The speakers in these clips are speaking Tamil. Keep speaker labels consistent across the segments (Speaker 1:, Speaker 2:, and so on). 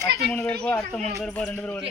Speaker 1: அடுத்த மூணு பேர் போ அடுத்த மூணு பேர் போ ரெண்டு பேர் ஒரே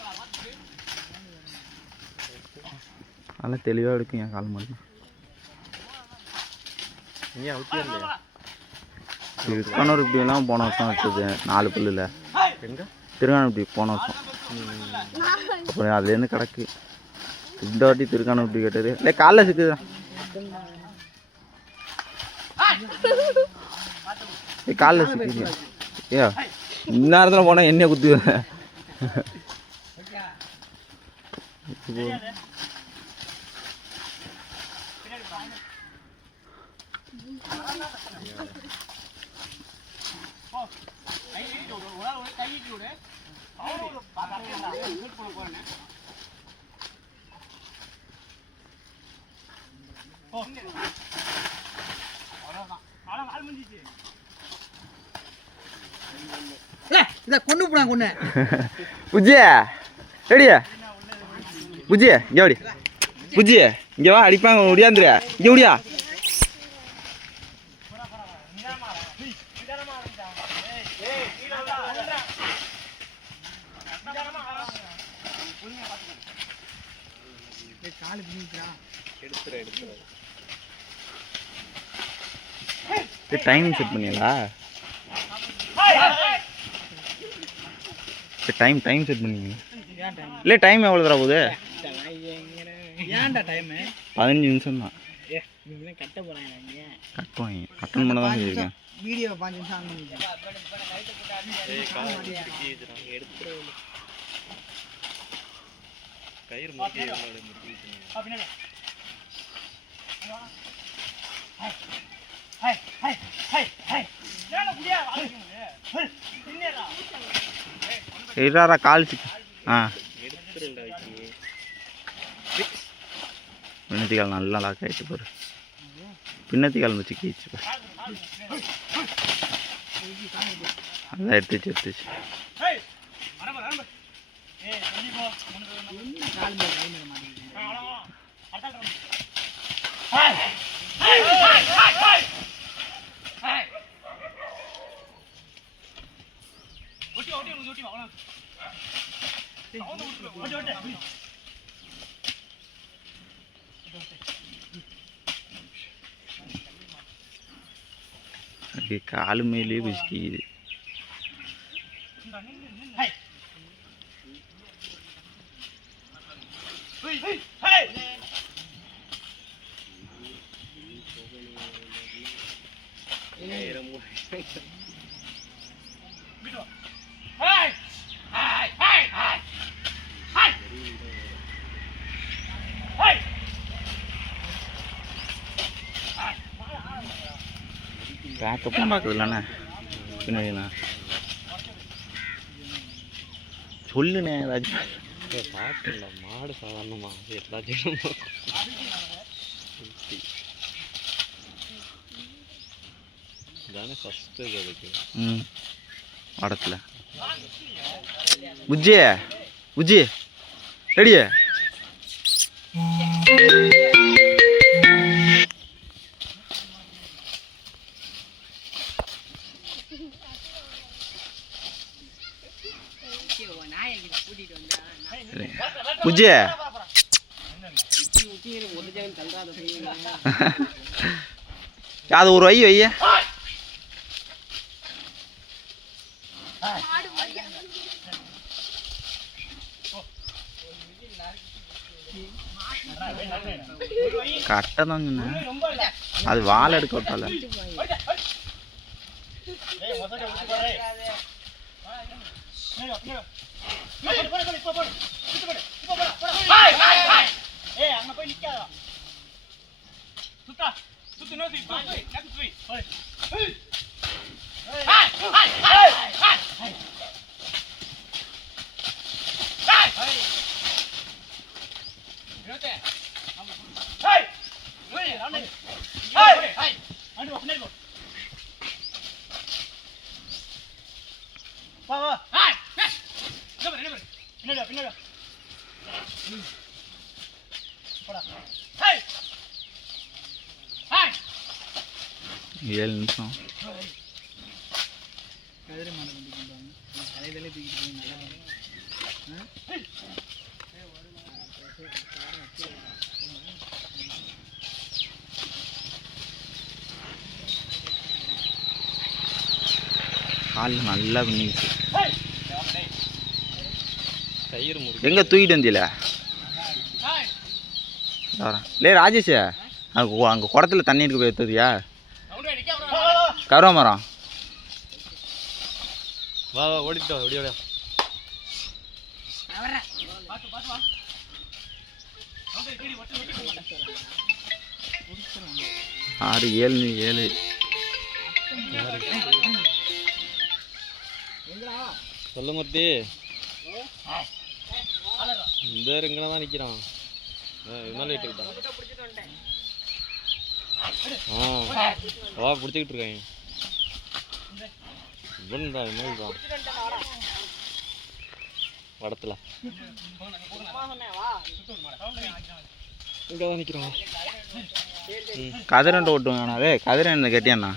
Speaker 2: நல்லா தெளிவாக எடுக்கும் என் கால் மட்டும் திருக்கானூர் இப்படியெல்லாம் போன வருஷம் வச்சது நாலு புல்லில் திருக்கானூர் போன வருஷம் அப்புறம் அதுலேருந்து கிடக்கு இந்த வாட்டி திருக்கானூர் இப்படி கேட்டது இல்லை காலைல சிக்குது ஏய் காலில் சிக்குது ஏ இந்நேரத்தில் போனால் என்னைய குத்துவேன்
Speaker 3: இத கொண்டு போனா கொண்டு
Speaker 2: புஜ்ஜிய ரெடியா? புஜ்ஜிய இங்கே ஓடி புஜ்ஜிய இங்கே வா அடிப்பாங்க ஒடியாந்துரு இங்கே ஓடியா டைம் செட் பண்ணிங்களா டைம் டைம் செட் பண்ணீங்க. இல்லை டைம் எவ்வளோ தர போகுது?
Speaker 3: ஏன்டா டைம்
Speaker 2: பதினஞ்சு நிமிஷம் தான்.
Speaker 3: கட்ட போறாங்க
Speaker 2: கட்டுவாங்க. அட்டன் பண்ண தான் சொல்லியிருக்கேன்.
Speaker 3: வீடியோ பாஞ்சு நிமிஷம் ஆன் பண்ணிட்டேன்
Speaker 1: ஹை
Speaker 2: இருறா காலிச்சு ஆ. பின்னத்திக்கால் நல்லா லாக் ஆகிட்டு போகிற பின்னத்திக்கால் வச்சு கீச்சு அதான் எடுத்துச்சு எடுத்துச்சு.
Speaker 1: Hey! ஒட்டி அவ்வளோ ஓட்டி
Speaker 2: ஓட்டு காலு மேலே பிசுக்கிது
Speaker 1: Hey!
Speaker 2: பேக்கப்பும் பார்க்குது இல்லைண்ணே பின்னாடிண்ணா சொல்லுண்ணே ஏதாச்சும்
Speaker 4: பார்த்துல மாடு சாதாரணமா எல்லாத்தையும் தானே ஃபஸ்ட்டு அதுக்கு
Speaker 2: ம் வடத்தில் புஜ்ஜி புஜ்ஜி ரெடியே బుజ్జి అది ஒரு வை
Speaker 1: வை கட்டதான்
Speaker 2: அது வாழை எடுக்க விட்டால.
Speaker 1: ஏய் ஏய் அங்க போய் நிக்காத சுத்தா சுத்து நோ சுத்து போய் நக்கு போய் போய் hi hi hi hi hi hi இருபத்தே hi hi hi hi அண்டு பின்னாடி போ வா வா ஹாய் என்ன பண்ணு என்ன பண்ணு பின்னாடி வா, பின்னாடி வா. ம். போடா ஹாய் ஹாய்
Speaker 2: ஏழு நிமிஷம்
Speaker 3: கதிரை மாலை கொண்டு கொண்டு வாங்க இந்த தலையிலே தூக்கிட்டு போய் ஏழு நிமிஷம்.
Speaker 2: கால் நல்லா
Speaker 4: பண்ணிச்சு
Speaker 2: எங்கே தூக்கிட்டு வந்தியில லே ராஜேஷ். அங்கே அங்கே குடத்துல தண்ணி இருக்க போய் எடுத்ததியா கருவ மரம்
Speaker 4: வா வா ஓடிட்டு வா, ஓடி ஓடியா.
Speaker 2: ஆறு ஏழு ஏழு.
Speaker 4: சொல்ல மூர்த்தி இந்த இங்கே தான் நிற்கிறான் இருந்தாலும் எட்டுக்கிட்டான் ஆ வா பிடிச்சிக்கிட்டு இருக்காங்க. இவன் தான் வடத்தில் இங்கே தான் நிற்கிறான்
Speaker 2: கதிரண்டை ஓட்டுவாங்கண்ணாவே கதிரண்டை கட்டியாண்ணா?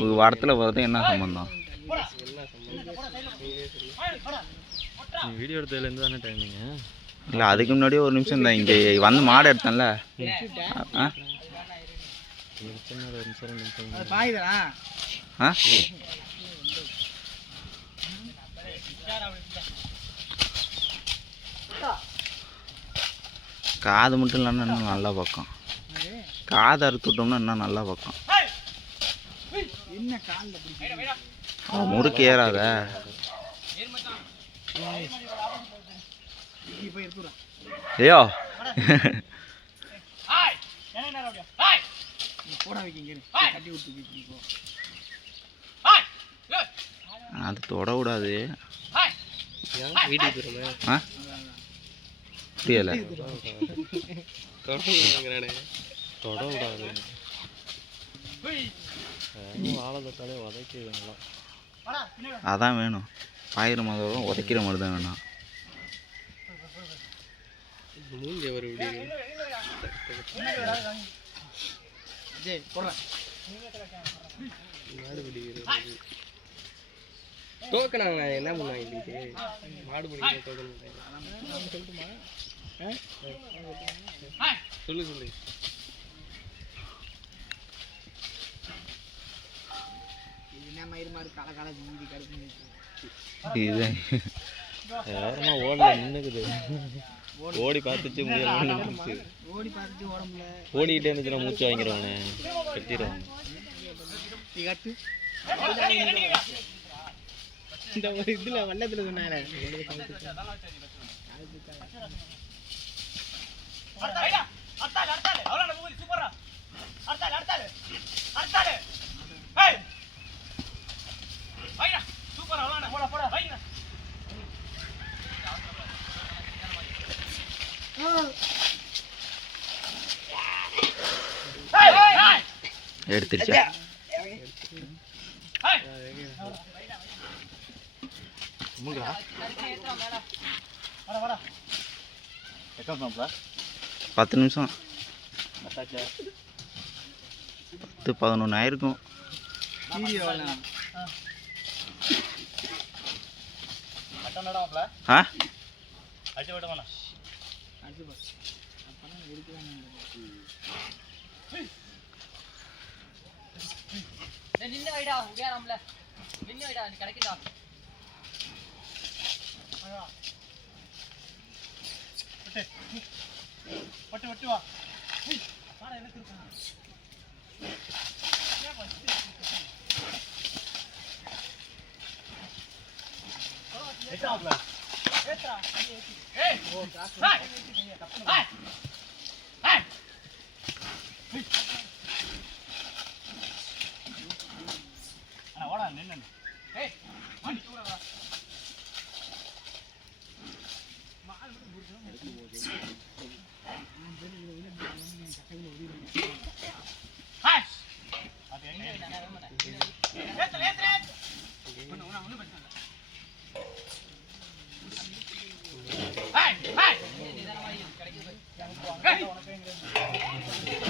Speaker 2: ஒரு வாரத்தில் போகிறது என்ன சம்பந்தம்?
Speaker 4: என்ன சம்பந்தம்? நீ வீடியோ எடுத்ததுலேருந்து தானே டைமிங்க
Speaker 2: இல்லை அதுக்கு முன்னாடியே ஒரு நிமிஷம் தான் இங்கே வந்து மாடு எடுத்தேன்ல. ஆ
Speaker 4: நிமிஷம் ஒரு நிமிஷம் ரெண்டு நிமிஷம்
Speaker 3: அது பாயுதா
Speaker 2: ஆ காது மட்டும் இல்லைன்னா இன்னும் நல்ல பக்கம். காது அறுத்து விட்டோம்னா இன்னும் நல்ல பக்கம். முறுக்கு ஏறாத. ஐயோ.
Speaker 3: போட வைக்கிங்க. கட்டி விட்டு பிடிக்கும்
Speaker 2: அது தொட விடாது. புரியல.
Speaker 4: தொட விடாது.
Speaker 2: அதான் வேணும். பாயிர மதம் உதைக்கிற மாதிரி தான் வேணும்.
Speaker 4: மூஞ்சி
Speaker 1: பின்னாடி வாடா.
Speaker 3: ஜெய் போடுறேன்
Speaker 4: மாடு பிடிக்கிறது டோக்கன் அவங்க என்ன பண்ணுவாங்க இன்னைக்கு மாடு பிடிக்கிற டோக்கன்
Speaker 1: ஹாய்.
Speaker 4: சொல்லு சொல்லு.
Speaker 3: இது என்ன மயிறு மாதிரி கலை கலை கருப்பு
Speaker 2: இது
Speaker 4: ஓடல? நின்னுக்குது. ஓடி பார்த்துச்சு முடியல
Speaker 3: ஓடி பார்த்துட்டு ஓட முடியல
Speaker 4: ஓடிக்கிட்டே இருந்துச்சுன்னா மூச்சு வாங்கிடுவானே. கட்டிடுவாங்க
Speaker 3: நீ கட்டு இந்த ஒரு இதுல வண்ணத்துல சொன்னாங்க
Speaker 1: ஐயா, அத்தாளு, அத்தாளு. அவ்வளவுதான் மூவி, சூப்பரா. அத்தாளு, அத்தாளு. அத்தாளு. ஏய். ஐயா, சூப்பரா, அவ்வளவுதான். போடா, போடா, வைங்க. ஏய், ஏய், ஏய்.
Speaker 2: எடுத்துருச்சா. பத்து நிமிஷம். பத்து பதினொன்று ஆயிருக்கும். ஆ?
Speaker 1: அடிச்சு விட வேணாம்.
Speaker 3: அடுத்து பாரு அப்பதான் எடுக்கிறாங்க
Speaker 1: விட்டு விட்டு விட்டு வா வாடா என்ன திருப்பா எட்டாவதுல ஏத்ரா ஏய் ஓ காசு ஹாய் ஹாய் ஹாய் அண்ணா ஓடா நின்னு ஏய் வண்டி தூரடா ஹாய் அது எங்க ஏத்தல ஏத்தல ஒண்ணு ஒண்ணு ஒண்ணு பிரச்சனை இல்ல ஹாய் ஹாய்
Speaker 2: வாங்கிட்டான்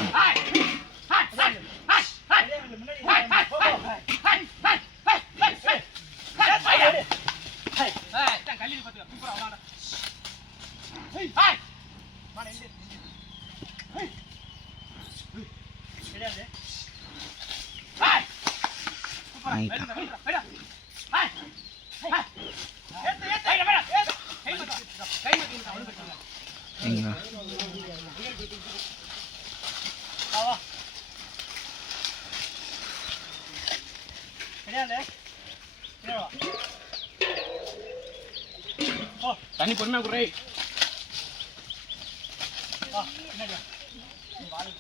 Speaker 2: எங்க
Speaker 1: தண்ணி பொறுமையா குறை போட்டு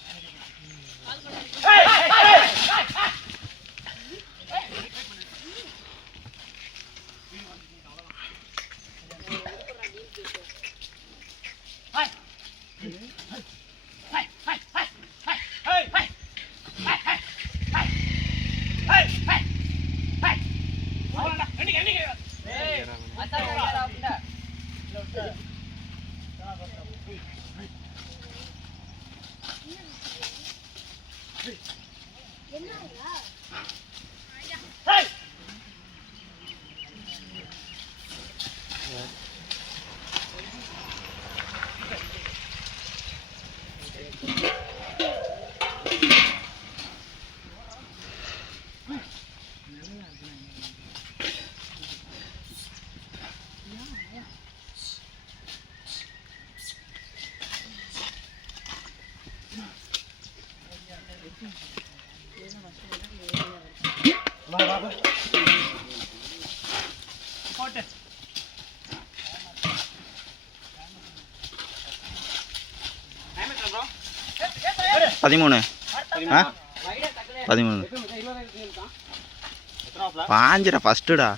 Speaker 2: பதிமூணு. ஆ? பதிமூணு. பாஞ்சுடா ஃபஸ்ட்டுடா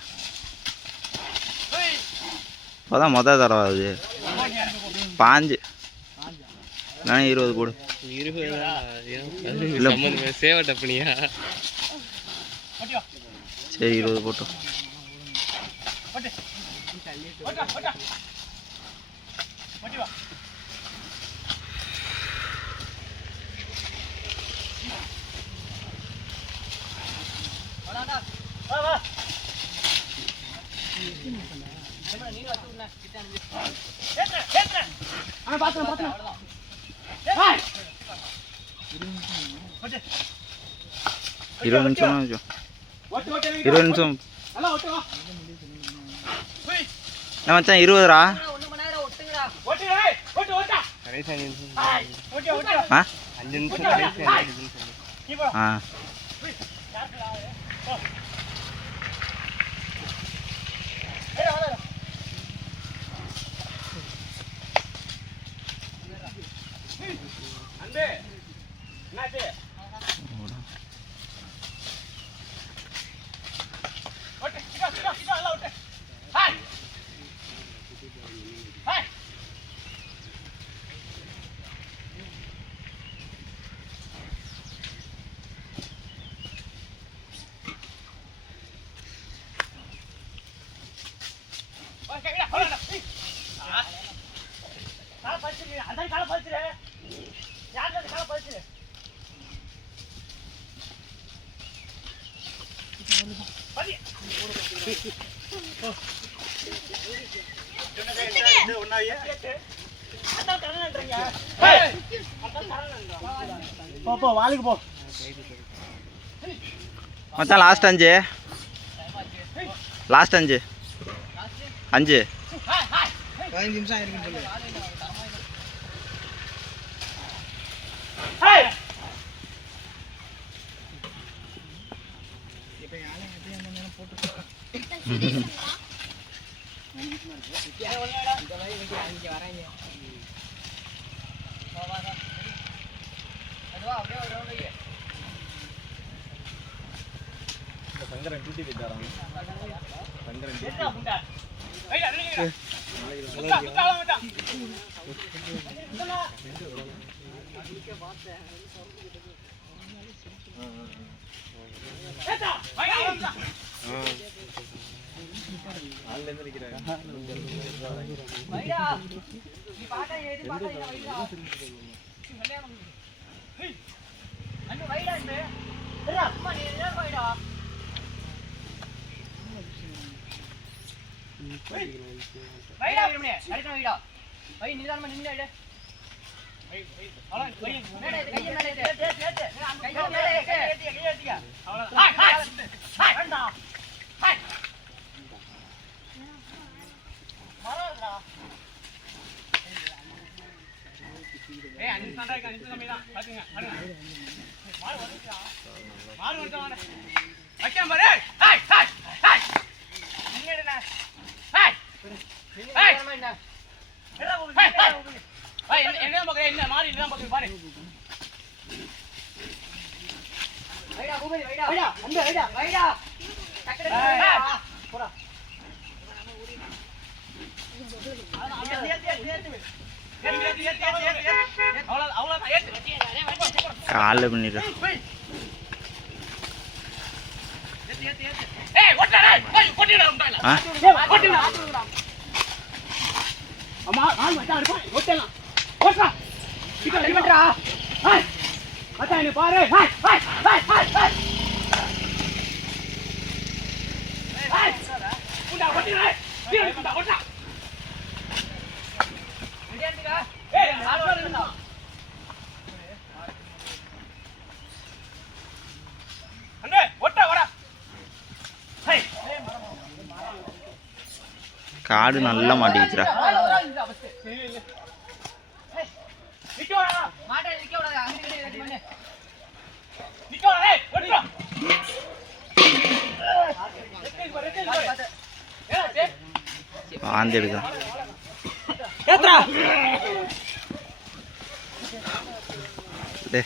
Speaker 2: இப்போதான் மொதல் தடவை அது. பாஞ்சு. நான் இருபது போடு. இல்ல. சரி இருபது போட்டோம்
Speaker 1: ஓட்டு ஓட்டா ஓட்டா ஓட்டி வா ஏய். ஓட்டு.
Speaker 2: இருபது நிமிஷம். இருபது நிமிஷம். என்ன மச்சான் இருபதுடா
Speaker 1: ஓட்டு, ஏய். ஓட்டு, ஓட்டா.
Speaker 4: கடைசி அஞ்சு நிமிஷம்
Speaker 1: ஆய். ஓட்டு, ஓட்டு.
Speaker 2: ஆ
Speaker 4: அஞ்சு நிமிஷம் கடைசி அஞ்சு நிமிஷம்
Speaker 1: நீ போ.
Speaker 2: ஆ
Speaker 1: யாருக்குடா அது? போ. ஏய், வா, வா, வா. அன்பு என்னாச்சு ஓட்டு சிக்கா சிக்கா சிக்கா எல்லாம் ஓட்டு ஹாய் ஹாய் ஓகே விட போடா ஆ கால பறிச்சிரு அதான் கால பறிச்சிரு யாருக்கு அது கால பறிச்சிரு பதி போ வாளுக்கு போ
Speaker 2: மச்சான் லாஸ்ட் அஞ்சு. லாஸ்ட் அஞ்சு. அஞ்சு.
Speaker 3: பதினஞ்சு நிமிஷம் ஆயிருக்குன்னு சொல்லு.
Speaker 1: என்ன புண்டா வைடா ரெடி நிதானமா நின்று வைடா வை வை அவ்வளோ என்ன பக்கம் என்ன மாறி என்ன பக்கம் பாரு வைடா பூபதி வைடா வைடா அந்த வைடா வைடா டக்கு டக்கு போடா
Speaker 2: காலைல பண்ணிடுறேன்
Speaker 1: பாரு ஹாய்
Speaker 2: காடு நல்லா மாட்டிக்கிச்சுடா. வாந்தி எடுக்கிறான் டே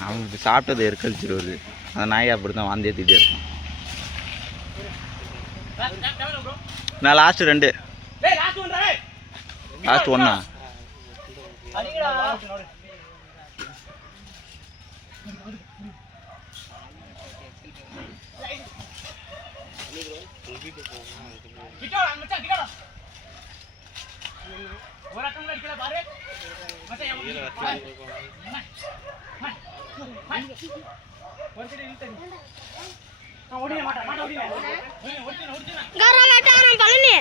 Speaker 2: அவன் இப்ப சாப்பிட்டது எரிக்கழிச்சிட்டு வருது அந்த நாய் அப்படி தான் வாந்தி ஏற்றிட்டே இருக்கும் நான் லாஸ்ட்டு ரெண்டு லாஸ்ட் ஒன்றா
Speaker 1: ஒரு அக்கம் அடிக்கல பாரு மச்சான் எவ்வளவு ஒரு சைடு இழுத்து நான் ஓடிட மாட்டேன் மாட்டேன் ஓடிடுவேன் ஓடிடுவேன் ஓடிடுவேன்
Speaker 5: கரா வேட்டாரம் பழனி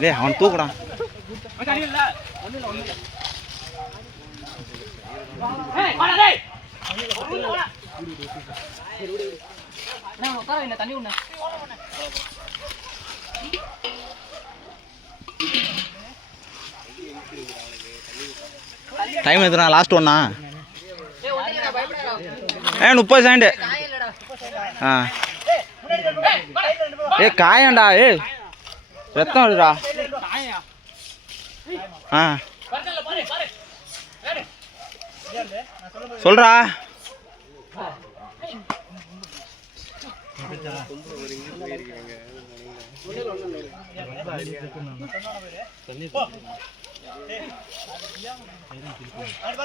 Speaker 2: டே அவன் தூக்குடா
Speaker 1: மச்சான் அடி இல்ல ஒண்ணு இல்ல ஒண்ணு இல்ல உட்கார தண்ணி உண்ண
Speaker 2: டைம் எத்தனா லாஸ்ட்
Speaker 1: ஒன்னா
Speaker 2: ஏ முப்பது செகண்டு ஆ.
Speaker 1: ஏய் ஏய்
Speaker 2: ஏ காயண்டா ஏ. ரத்தம் வருடா ஆ.
Speaker 1: சொல்கிறா பாரு பாரு ஏறு
Speaker 2: சொல்றா